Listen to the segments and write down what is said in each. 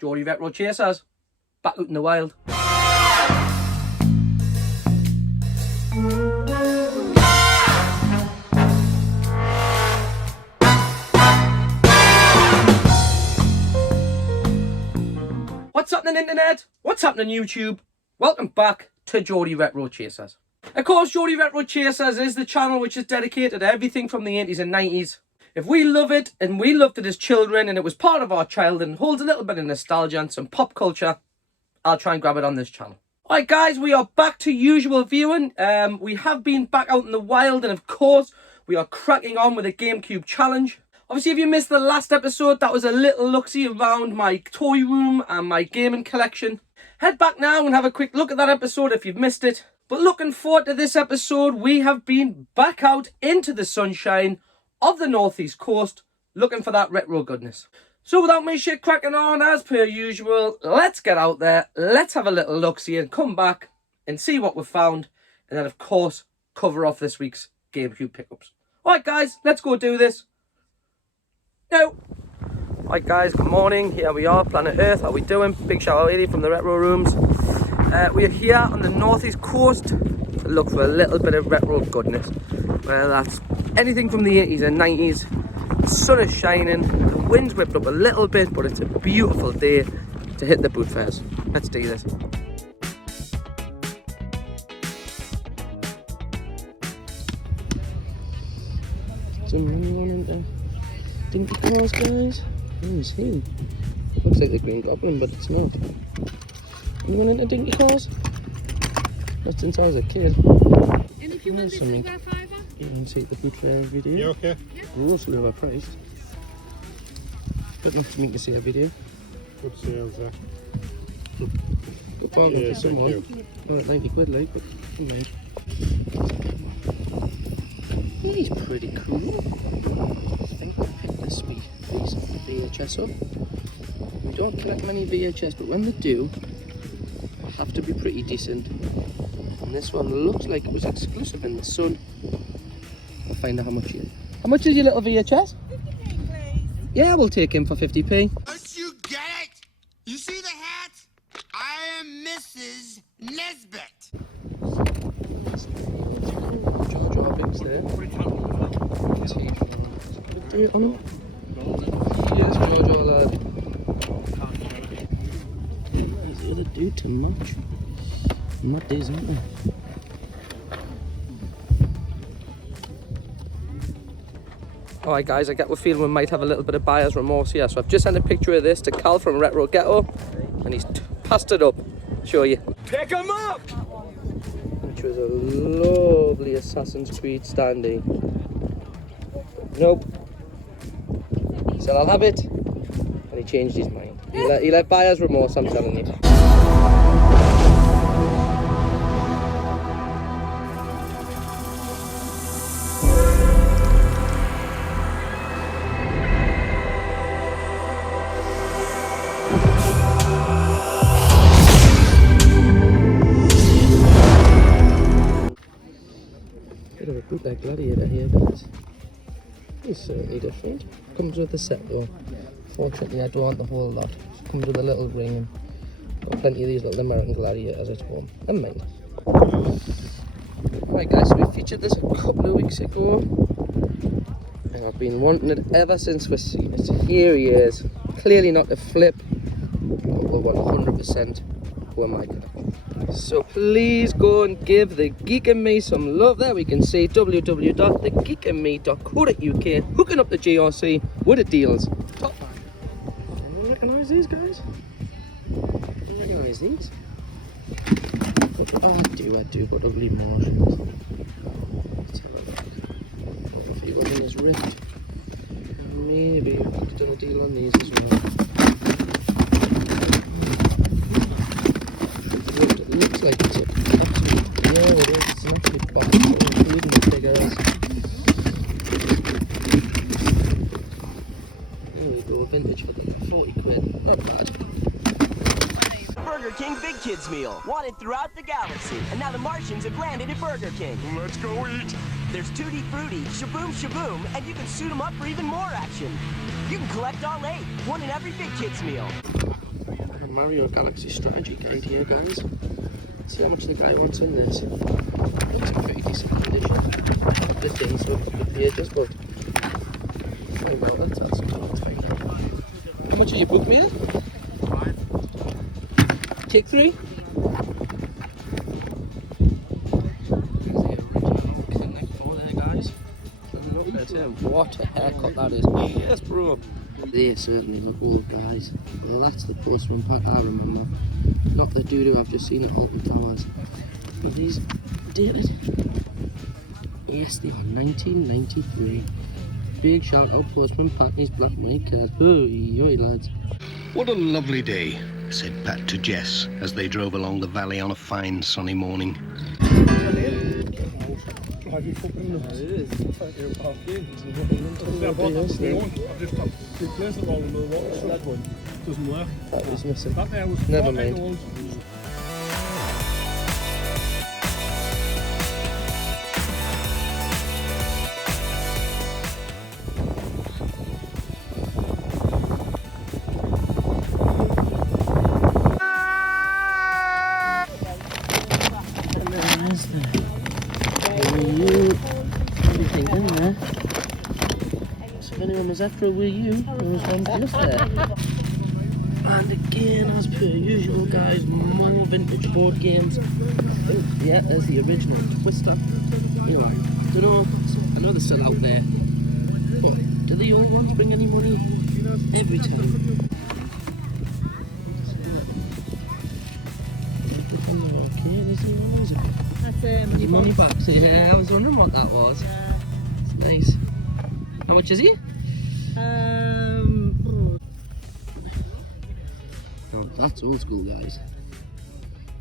Geordie Retro Chasers, back out in the wild. What's happening, internet? What's happening, YouTube? Welcome back to Geordie Retro Chasers. Of course, Geordie Retro Chasers is the channel which is dedicated to everything from the 80s and 90s. If we love it, and we loved it as children, and it was part of our childhood and holds a little bit of nostalgia and some pop culture, I'll try and grab it on this channel. Alright guys, we are back to usual viewing. We have been back out in the wild, and of course, we are cracking on with a GameCube challenge. Obviously, if you missed the last episode, that was a little look-see around my toy room and my gaming collection. Head back now and have a quick look at that episode if you've missed it. But looking forward to this episode, we have been back out into the sunshine of the northeast coast, looking for that retro goodness. So without me shit cracking on, as per usual, let's get out there, let's have a little look-see and come back and see what we've found. And then, of course, cover off this week's GameCube pickups. Alright guys, let's go do this. No. Right guys, good morning. Here we are, Planet Earth. How we doing? Big shout out here from the retro rooms. We are here on the northeast coast to look for a little bit of retro goodness. Well, that's anything from the 80s and 90s. The sun is shining, the wind's whipped up a little bit, but it's a beautiful day to hit the boot fairs. Let's do this. Anyone into Dinky Cars, guys? Who's he? Looks like the Green Goblin, but it's not. Anyone into Dinky Cars? Not since I was a kid. And if you want this, you got $5 off? You can see the boot fair video. Yeah, okay. Grossly overpriced. Good enough for me to see a video. Good sales there. Good bargain Yeah, for someone. thank you. Not at 90 quid, like, but never mind. He's pretty cool. I think I picked this piece of the VHS up. We don't collect many VHS, but when they do, they have to be pretty decent. And this one looks like it was exclusive in the sun. I'll find out how much he is. How much is your little VHS? 50p, please. Yeah, we'll take him for 50p. Don't you get it? You see the hat? I am Mrs. Nesbit. Jar Jar Binks there. Do it on him. Yes, Jar Jar lad. These the other dude too much. Mad days, aren't they? Alright guys, I get the feeling we might have a little bit of buyer's remorse here, so I've just sent a picture of this to Cal from Retro Ghetto, and he's passed it up. Show you. Pick him up! Which was a lovely Assassin's Creed standee. Nope. He said I'll have it, and he changed his mind. He let buyer's remorse, I'm telling you. Bit of a bootleg Gladiator here, guys. It's certainly different. Comes with the set though. Fortunately, I don't want the whole lot. Comes with a little ring and got plenty of these little American Gladiators at home. Never mind. Right guys, so we featured this a couple of weeks ago, and I've been wanting it ever since we've seen it. Here he is. Clearly not a flip, but we're 100% who am I gonna? So please go and give the Geek and Me some love. There we can see www.thegeekandme.co.uk, hooking up the GRC with the deals. Top man. Anyone recognise these guys? Anyone recognise these? Oh, I do, but ugly motions. Let's have a look. If you got these ripped, maybe we could do a deal on these as well. It looks like it's actually, yeah, it is, it's actually bad, so including the figures. There we go, vintage for the 40 quid, not bad. Burger King Big Kids Meal, wanted throughout the galaxy. And now the Martians have landed at Burger King. Let's go eat. There's Tutti Frutti, Shaboom Shaboom, and you can suit them up for even more action. You can collect all 8, one in every Big Kids Meal. Mario Galaxy strategy guide here, guys. Let's see how much the guy wants in this. Looks a pretty decent condition. The things with the pages, but find out. Let's find out. How much are you booked, mate? 5. Take 3. What a haircut that is. Yes, bro. They certainly look old, guys. Well, that's the Postman pack I remember. Not the doo-doo I've just seen at Alton Towers. But these dated. Yes, they are 1993. Big shout out Postman pack, his black and white cars. Oi, lads. What a lovely day, said Pat to Jess as they drove along the valley on a fine sunny morning. Have you fucking looked? It is. It's like a half game. I've just replaced it all with the water stuff one. Doesn't work. That was missing. That there was Never 14 mind. old. If anyone was after a Wii U, there was one just there. And again, as per usual, guys, more vintage board games. Oh, yeah, there's the original Twister. You know, I know they're still out there, but do the old ones bring any money? Every time. That's Money box, yeah, I was wondering what that was. It's nice. How much is he? Oh, that's old school, guys.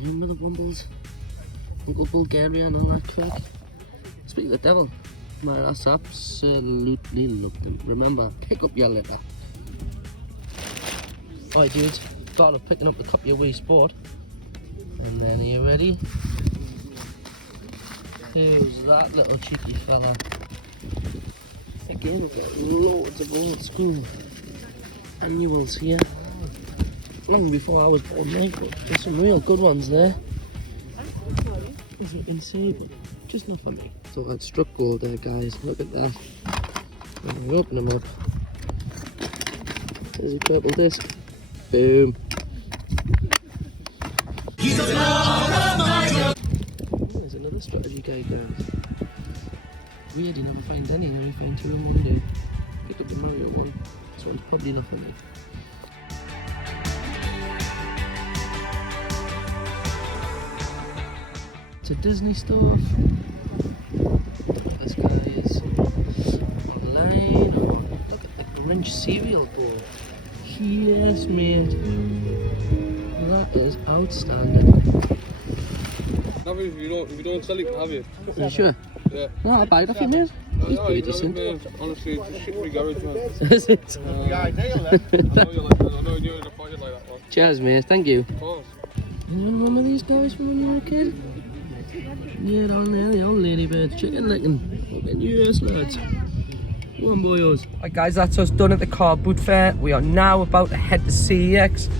Remember the Wumbles? Uncle Bulgaria and all that crack? Speak of the devil. My ass absolutely loved them. Remember, pick up your litter. Alright dudes, started off picking up the copy of Wii Sport. And then are you ready? Who's that little cheeky fella? Again, we've got loads of old school annuals here. Long before I was born, mate, but there's some real good ones there. As you can see, but just not for me. So I'd struck gold there, guys. Look at that. When we open them up, there's a purple disc. Boom. There's another strategy guide, guys. Weird, you never find any, and you find 2 in one day. Pick up the Mario one. This one's probably enough for me. It's a Disney stuff. This guy is line. Oh, look at the Grinch cereal bowl. Yes, mate. That is outstanding. If you don't sell it, can have it. Are you sure? Yeah. No, I'll buy it off you, mate. It's pretty decent. Honestly, it's just shit for garage, man. Is it? I know you're in a pocket like that one. Cheers, mate. Thank you. Of course. Anyone remember these guys from when you were a kid? Yeah, down there, the old ladybirds, chicken licking. Fucking yes, lads. Go on, boyos. Right, guys, that's us done at the car boot fair. We are now about to head to CEX,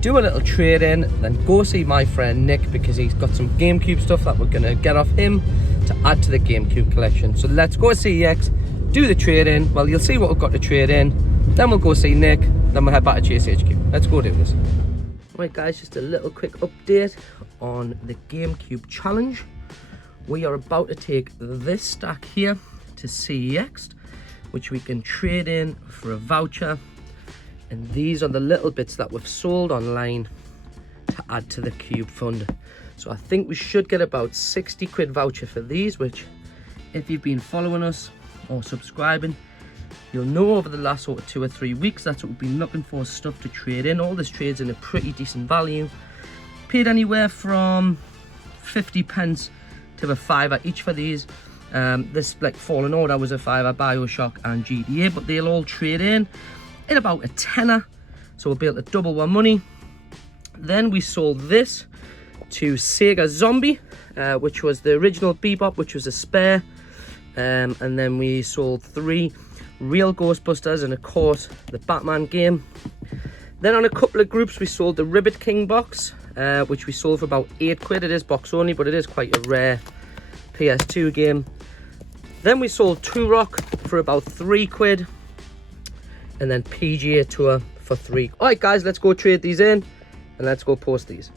do a little trade-in, then go see my friend Nick because he's got some GameCube stuff that we're going to get off him to add to the GameCube collection. So let's go to CEX, do the trade-in. Well, you'll see what we've got to trade in. Then we'll go see Nick, then we'll head back to GameCube. Let's go do this. Right, guys, just a little quick update on the GameCube challenge. We are about to take this stack here to CEX, which we can trade in for a voucher. And these are the little bits that we've sold online to add to the Cube Fund. So I think we should get about 60 quid voucher for these, which if you've been following us or subscribing, you'll know over the last sort of 2 or 3 weeks, that's what we've been looking for, stuff to trade in. All this trades in a pretty decent value. Paid anywhere from 50 pence to a £5 each for these. This like Fallen Order was a £5, Bioshock and GDA, but they'll all trade in at about a tenner, so we'll be able to double our money. Then we sold this to Sega Zombie, which was the original Bebop, which was a spare, and then we sold 3 real Ghostbusters and of course the Batman game. Then on a couple of groups, we sold the Ribbit King box, which we sold for about £8. It is box only, but it is quite a rare PS2 game. Then we sold Turok for about £3. And then PGA Tour for £3. All right, guys, let's go trade these in and let's go post these.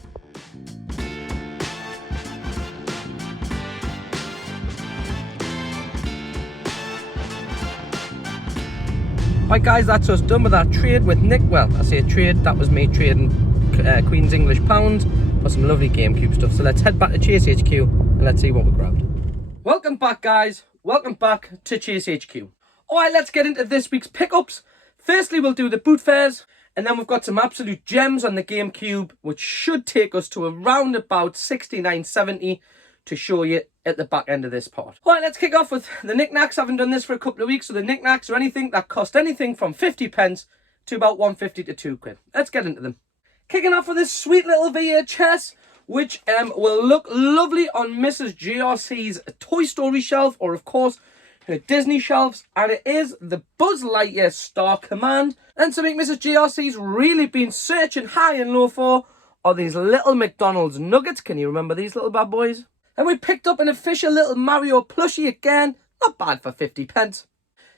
Right, guys, that's us done with that trade with Nick. Well, I say trade, that was me trading Queen's English pounds for some lovely GameCube stuff. So let's head back to Chase HQ and let's see what we grabbed. Welcome back, guys. Welcome back to Chase HQ. All right, let's get into this week's pickups. Firstly, we'll do the boot fairs, and then we've got some absolute gems on the GameCube, which should take us to around about 69.70 to show you at the back end of this part. All right, let's kick off with the knickknacks. I haven't done this for a couple of weeks, so the knickknacks are anything that cost anything from 50p to about 150 to £2. Let's get into them. Kicking off with this sweet little VHS, which will look lovely on Mrs. GRC's Toy Story shelf, or of course her Disney shelves, and it is the Buzz Lightyear Star Command. And something Mrs. GRC's really been searching high and low for are these little McDonald's nuggets. Can you remember these little bad boys? And we picked up an official little Mario plushie again, not bad for 50p.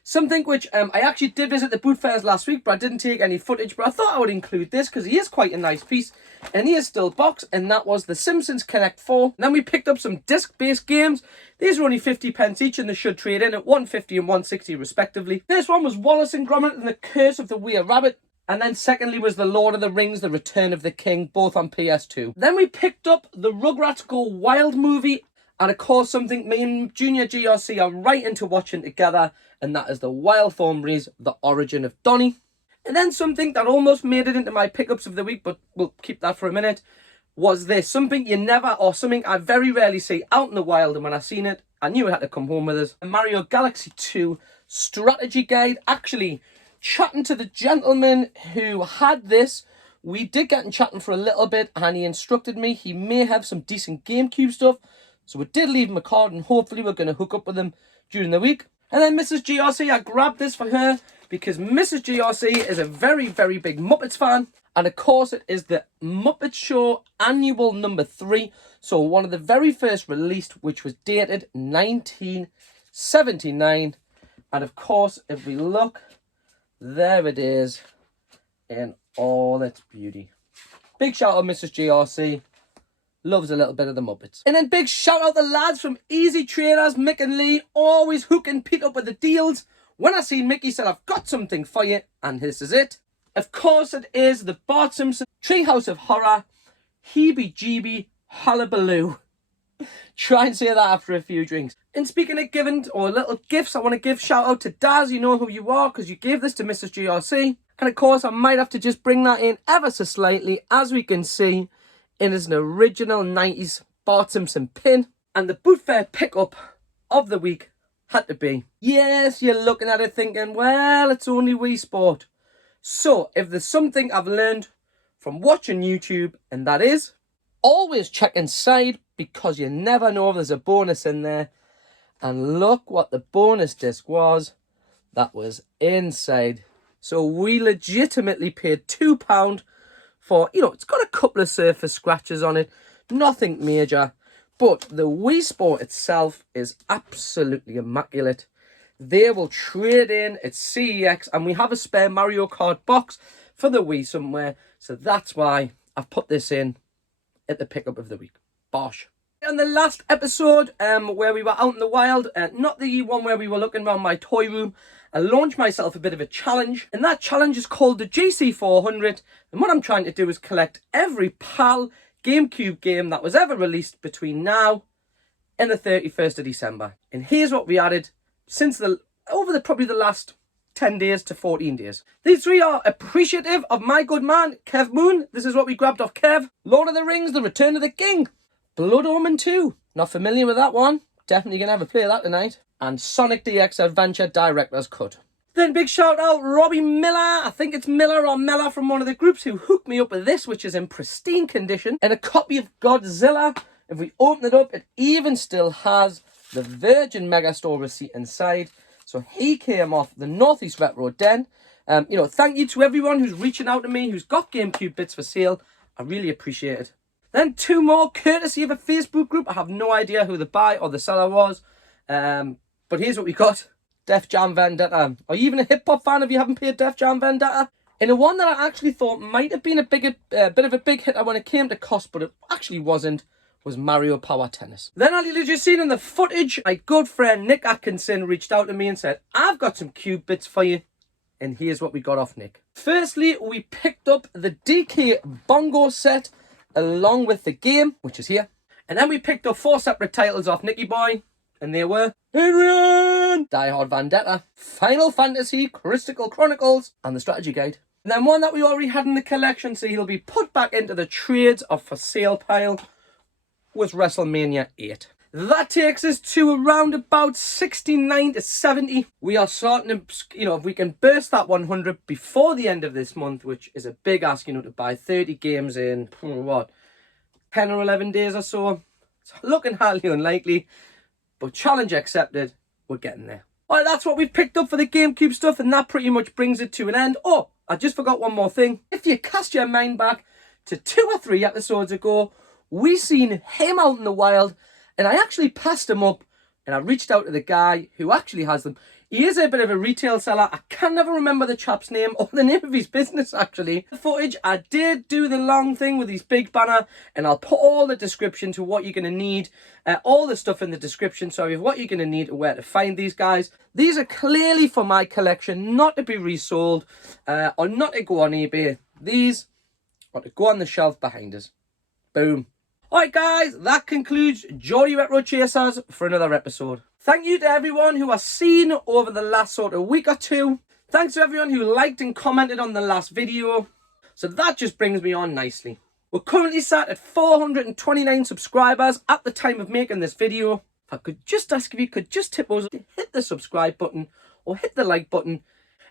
Something which I actually did visit the boot fairs last week, but I didn't take any footage, but I thought I would include this because he is quite a nice piece, and he is still boxed, and that was the Simpsons Connect 4. And then we picked up some disc-based games. These are only 50p each, and they should trade in at 150 and 160 respectively. This one was Wallace and Gromit and the Curse of the Were Rabbit. And then secondly was the Lord of the Rings, The Return of the King, both on PS2. Then we picked up the Rugrats Go Wild movie, and of course something me and Junior GRC are right into watching together, and that is the Wild Thornberrys, The Origin of Donnie. And then something that almost made it into my pickups of the week, but we'll keep that for a minute, was this. Something you never, or something I very rarely see out in the wild, and when I seen it, I knew it had to come home with us. A Mario Galaxy 2 strategy guide. Actually, chatting to the gentleman who had this, we did get in chatting for a little bit, and he instructed me he may have some decent GameCube stuff, so we did leave him a card, and hopefully we're going to hook up with him during the week. And then Mrs. GRC, I grabbed this for her because Mrs. GRC is a very, very big Muppets fan, and of course it is the Muppet Show Annual number 3, so one of the very first released, which was dated 1979, and of course if we look, there it is in all its beauty. Big shout out Mrs. GRC. Loves a little bit of the Muppets. And then big shout out the lads from Easy Traders, Mick and Lee, always hooking Pete up with the deals. When I seen Mickey said, I've got something for you, and this is it. Of course it is the Bart Simpson Treehouse of Horror, Heebie-Jeebie Hullabaloo. Try and say that after a few drinks. And speaking of giving, or little gifts, I want to give shout out to Daz. You know who you are, because you gave this to Mrs. GRC. And of course, I might have to just bring that in ever so slightly. As we can see, it is an original 90s Bart Simpson pin. And the boot fair pickup of the week had to be, yes, you're looking at it thinking, well, it's only Wii Sport. So, if there's something I've learned from watching YouTube, and that is, always check inside, because you never know if there's a bonus in there. And look what the bonus disc was. That was inside. So we legitimately paid £2 for, you know, it's got a couple of surface scratches on it. Nothing major. But the Wii Sport itself is absolutely immaculate. They will trade in at CEX, and we have a spare Mario Kart box for the Wii somewhere. So that's why I've put this in at the pickup of the week. Bosh. On the last episode, where we were out in the wild, not the one where we were looking around my toy room, I launched myself a bit of a challenge, and that challenge is called the GC400, and what I'm trying to do is collect every PAL GameCube game that was ever released between now and the 31st of December. And here's what we added since probably the last 10 days to 14 days. These three are appreciative of my good man, Kev Moon. This is what we grabbed off Kev. Lord of the Rings, The Return of the King. Blood Omen 2. Not familiar with that one. Definitely going to have a play of that tonight. And Sonic DX Adventure Director's Cut. Then big shout out Robbie Miller. I think it's Miller or Mella from one of the groups who hooked me up with this, which is in pristine condition. And a copy of Godzilla. If we open it up, it even still has the Virgin Megastore receipt inside. So he came off the Northeast Retro Den. You know, thank you to everyone who's reaching out to me, who's got GameCube bits for sale. I really appreciate it. Then 2 more, courtesy of a Facebook group. I have no idea who the buyer or the seller was. But here's what we got. Def Jam Vendetta. Are you even a hip-hop fan if you haven't paid Def Jam Vendetta? And the one that I actually thought might have been a bit of a big hitter when it came to cost, but it actually wasn't, was Mario Power Tennis. Then I literally just seen in the footage, my good friend Nick Atkinson reached out to me and said, I've got some cube bits for you. And here's what we got off Nick. Firstly, we picked up the DK Bongo set along with the game, which is here. And then we picked up 4 separate titles off Nicky Boy. And they were Adrian, Die Hard Vendetta, Final Fantasy, Crystal Chronicles, and the Strategy Guide. And then one that we already had in the collection, so he'll be put back into the trades of for sale pile, was WrestleMania 8. That takes us to around about 69 to 70. We are starting to, you know, if we can burst that 100 before the end of this month, which is a big ask, you know, to buy 30 games in, what, 10 or 11 days or so. It's looking highly unlikely, but challenge accepted, we're getting there. All right, that's what we've picked up for the GameCube stuff, and that pretty much brings it to an end. Oh, I just forgot one more thing. If you cast your mind back to 2 or 3 episodes ago, we seen him out in the wild, and I actually passed him up, and I reached out to the guy who actually has them. He is a bit of a retail seller. I can never remember the chap's name or the name of his business, actually. The footage, I did do the long thing with his big banner, and I'll put all the description to what you're going to need, all the stuff in the description, sorry, of what you're going to need and where to find these guys. These are clearly for my collection, not to be resold, or not to go on eBay. These are to go on the shelf behind us. Boom. Alright guys, that concludes Geordie Retro Chasers for another episode. Thank you to everyone who has seen over the last sort of week or 2. Thanks to everyone who liked and commented on the last video. So that just brings me on nicely. We're currently sat at 429 subscribers at the time of making this video. If I could just ask if you could just tip us, hit the subscribe button or hit the like button.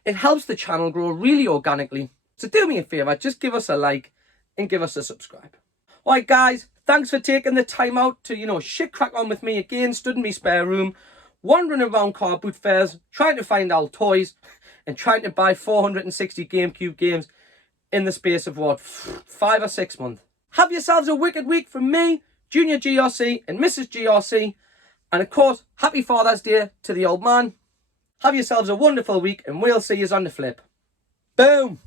It helps the channel grow really organically. So do me a favour, just give us a like and give us a subscribe. Alright guys, thanks for taking the time out to, you know, shit crack on with me again, stood in my spare room, wandering around car boot fairs, trying to find old toys, and trying to buy 460 GameCube games in the space of, what, 5 or 6 months. Have yourselves a wicked week from me, Junior GRC, and Mrs. GRC, and of course, happy Father's Day to the old man. Have yourselves a wonderful week, and we'll see you on the flip. Boom!